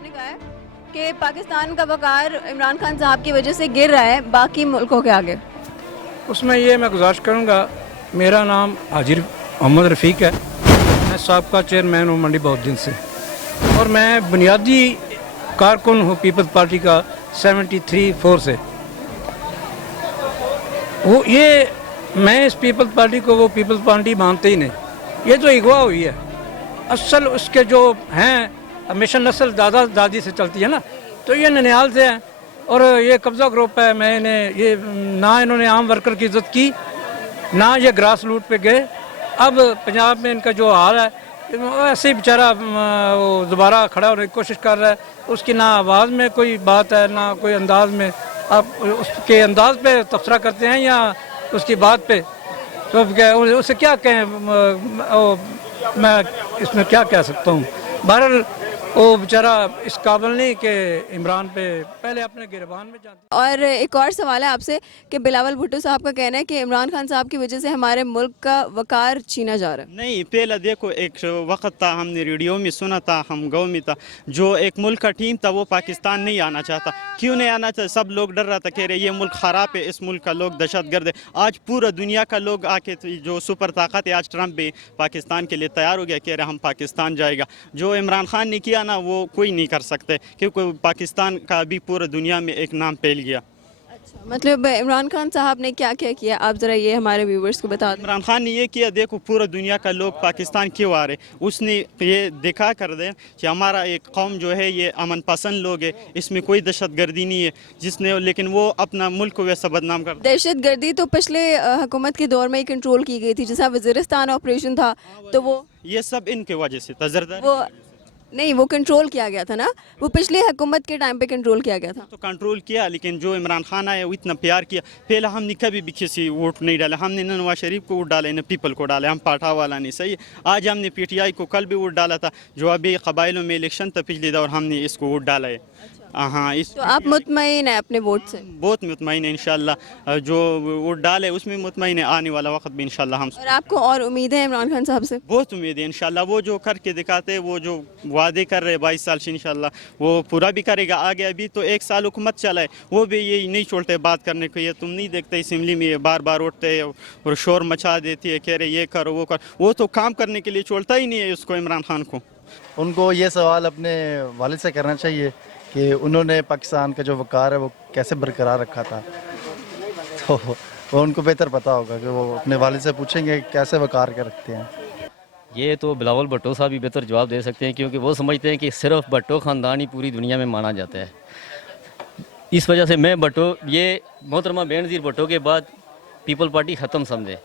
साहब ने कहा है कि पाकिस्तान का वकार इमरान खान साहब की वजह से गिर रहा है बाकी मुल्कों के आगे। उसमें ये मैं गुजारिश करूँगा, मेरा नाम हाजिर मोहम्मद रफ़ीक है, मैं साबका चेयरमैन हूँ मंडी बहुत दिन से, और मैं बुनियादी कारकुन हूँ पीपल्स पार्टी का 73-4 से। वो ये मैं इस पीपल्स पार्टी को वो पीपल्स पार्टी मानते ही नहीं, ये जो अगवा हुई है असल उसके जो हैं हमेशा नस्ल दादा दादी से चलती है ना, तो ये ननिहाल से हैं और ये कब्ज़ा ग्रुप है। मैंने ये ना इन्होंने आम वर्कर की इज़्ज़त की, ना ये ग्रास रूट पे गए। अब पंजाब में इनका जो हाल है ऐसे ही बेचारा वो दोबारा खड़ा होने की कोशिश कर रहा है, उसकी ना आवाज़ में कोई बात है ना कोई अंदाज में। आप उसके अंदाज पे तबसरा करते हैं या उसकी बात पे, तो उसे क्या कहें, मैं इसमें क्या कह सकता हूँ। बहरहाल वो बेचारा इस काबिल नहीं कि इमरान पे पहले अपने गिरबान में जानते। और एक और सवाल है आपसे कि बिलावल भुट्टो साहब का कहना है कि इमरान खान साहब की वजह से हमारे मुल्क का वकार छीना जा रहा है। नहीं, पहले देखो एक वक्त था, हमने रेडियो में सुना था, हम गाँव में था, जो एक मुल्क का टीम था वो पाकिस्तान नहीं आना चाहता। क्यों नहीं आना चाहता? सब लोग डर रहा था, कह रहे ये मुल्क ख़राब है, इस मुल्क का लोग दहशतगर्द है। आज पूरा दुनिया का लोग आके जो सुपर ताकत है, आज ट्रंप भी पाकिस्तान के लिए तैयार हो गया, कह रहे हम पाकिस्तान जाएगा। जो इमरान खान ने किया ना वो कोई नहीं कर सकते, क्योंकि पाकिस्तान का अभी पूरा दुनिया में एक नाम फैल गया। अच्छा, मतलब इमरान खान साहब ने क्या क्या किया, आप ज़रा ये हमारे व्यूवर्स को बता दें। इमरान खान ने ये किया, देखो पूरा दुनिया का लोग पाकिस्तान क्यों आ रहे, उसने ये दिखा कर दे कि हमारा एक कौम जो है ये अमन पसंद लोग है, इसमें कोई दहशतगर्दी नहीं है, जिसने लेकिन वो अपना मुल्क को वैसा बदनाम कर। दहशतगर्दी तो पिछले हुकूमत के दौर में ही कंट्रोल की गई थी, जैसा वज़ीरिस्तान ऑपरेशन था, तो वो ये सब इनके वजह से था। जरदारी वो नहीं, वो कंट्रोल किया गया था ना, वो पिछले हुकूमत के टाइम पे कंट्रोल किया गया था। तो कंट्रोल किया, लेकिन जो इमरान खान आया वो इतना प्यार किया। पहले हमने कभी भी किसी वोट नहीं डाला, हमने न नवाज शरीफ को वोट डाले न पीपल को डाले, हम पाठा वाला नहीं। सही है, आज हमने पीटीआई को कल भी वोट डाला था, जो अभी कबाइलों में इलेक्शन था पिछले दौर, हमने इसको वोट डाला है। हाँ, इस तो आप मुतमईन हैं अपने वोट से? बहुत मुतमईन है इंशाल्लाह, जो वोट डाले उसमें मुतमईन है, आने वाला वक्त भी इंशाल्लाह हम और आपको और उम्मीद है इमरान खान साहब से? बहुत उम्मीद है इंशाल्लाह। वो जो करके दिखाते हैं, वो जो वादे कर रहे हैं 22 साल से, इंशाल्लाह वो पूरा भी करेगा। आगे अभी तो 1 साल हुकूमत चला है, वो भी यही नहीं छोड़ते बात करने को। ये तुम नहीं देखते असम्बली में बार बार उठते हैं और शोर मचा देती है, कह रहे ये करो वो करो, वो तो काम करने के लिए छोड़ता ही नहीं है उसको, इमरान खान को। उनको ये सवाल अपने वालिद से करना चाहिए कि उन्होंने पाकिस्तान का जो वकार है वो कैसे बरकरार रखा था, तो वो उनको बेहतर पता होगा कि वो अपने वालिद से पूछेंगे कैसे वकार के रखते हैं। ये तो बिलावल भुट्टो साहब भी बेहतर जवाब दे सकते हैं, क्योंकि वो समझते हैं कि सिर्फ भुट्टो ख़ानदान ही पूरी दुनिया में माना जाता है। इस वजह से मैं भुट्टो, ये मोहतरमा बेनज़ीर भुट्टो के बाद पीपल पार्टी ख़त्म समझे।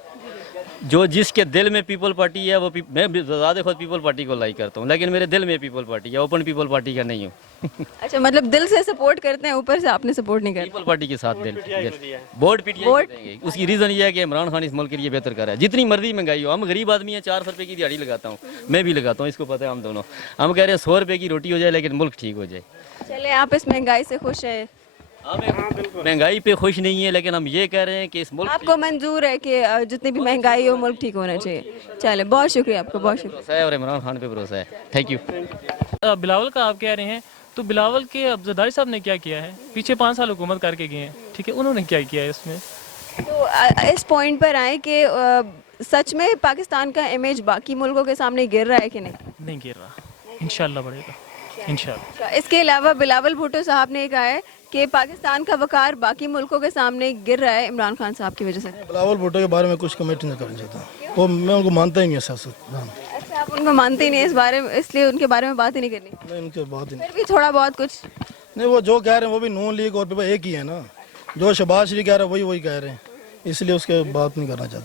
जो जिसके दिल में पीपल पार्टी है वो मैं ज़्यादा खुद पीपल पार्टी को लाइक करता हूँ, लेकिन मेरे दिल में पीपल पार्टी है, ओपन पीपल पार्टी का नहीं हूँ। अच्छा, मतलब दिल से सपोर्ट करते हैं, ऊपर से आपने सपोर्ट नहीं करते? पीपल पार्टी के साथ दिल वोट पीटीआई देंगे। उसकी रीज़न ये है कि इमरान खान इस मुल्क के लिए बेहतर कर रहा है। जितनी मर्जी महंगाई हो, हम गरीब आदमी हैं, 400 रुपये की दिहाड़ी लगाता हूँ, मैं भी लगाता हूँ, इसको पता है हम दोनों। हम कह रहे हैं 100 रुपये की रोटी हो जाए लेकिन मुल्क ठीक हो जाए। चले, आप इस महंगाई से खुश हैं? महंगाई पे खुश नहीं है, लेकिन हम ये कह रहे हैं कि इस मुल्क आपको मंजूर है कि जितनी भी महंगाई हो मुल्क ठीक होना चाहिए? चले, बहुत शुक्रिया आपका, बहुत शुक्रिया। भरोसा है और इमरान खान पे भरोसा है। Thank you. बिलावल का आप कह रहे हैं, तो बिलावल के अब जरदारी साहब ने क्या किया है? पीछे 5 साल हुकूमत करके गए हैं, ठीक है, उन्होंने क्या किया है इसमें? तो इस पॉइंट पर आए कि सच में पाकिस्तान का इमेज बाकी मुल्कों के सामने गिर रहा है कि नहीं? नहीं गिर रहा, इंशाल्लाह बढ़ेगा, इंशाल्लाह। इसके अलावा बिलावल भुट्टो साहब ने कहा है कि पाकिस्तान का वकार बाकी मुल्कों के सामने गिर रहा है इमरान खान साहब की वजह से। बिलावल भुट्टो के बारे में कुछ कमेंट नहीं करना चाहता, वो मैं उनको मानता ही नहीं है सियासतदान। अच्छा, आप उनको मानते ही नहीं इस बारे में, इसलिए उनके बारे में बात ही नहीं करनी? नहीं, उनके बात ही नहीं। फिर भी थोड़ा बहुत कुछ नहीं, वो जो कह रहे हैं वो भी नून लीग और एक ही है ना, जो शहबाज शरीफ कह रहे हैं वही कह रहे हैं, इसलिए उसके बात नहीं करना चाहता।